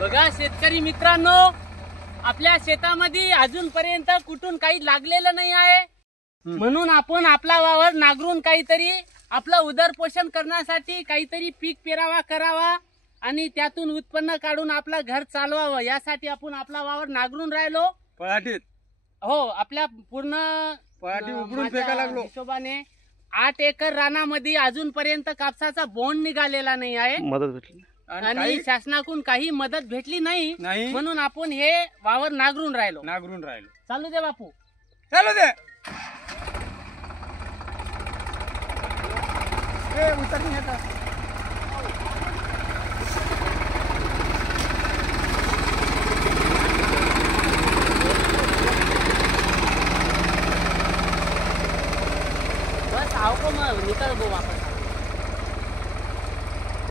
बघा शेतकरी मित्रांनो, आपल्या शेतामध्ये अजूनपर्यंत कुठून काही लागलेलं नाही आहे, म्हणून आपण आपला वावर नांगरून काहीतरी आपलं उदरपोषण करण्यासाठी काहीतरी पीक पेरावा करावा आणि त्यातून उत्पन्न काढून आपलं घर चालवावं, यासाठी आपण आपला वावर नांगरून राहिलो. पळाटीत हो, आपल्या पूर्ण पळाटी उघडून फेकायला लागलो. हिशोबाने 8 एकर रानामध्ये अजूनपर्यंत कापसाचा बोंड निघालेला नाही आहे. मदत भेटली आणि शासनाकडून काही मदत भेटली नाही, म्हणून आपण हे वावर नांगरून राहिलो. चालू दे बापू, चालू दे. उतरणी येतं. बस आओ को मग निकल गो वापस.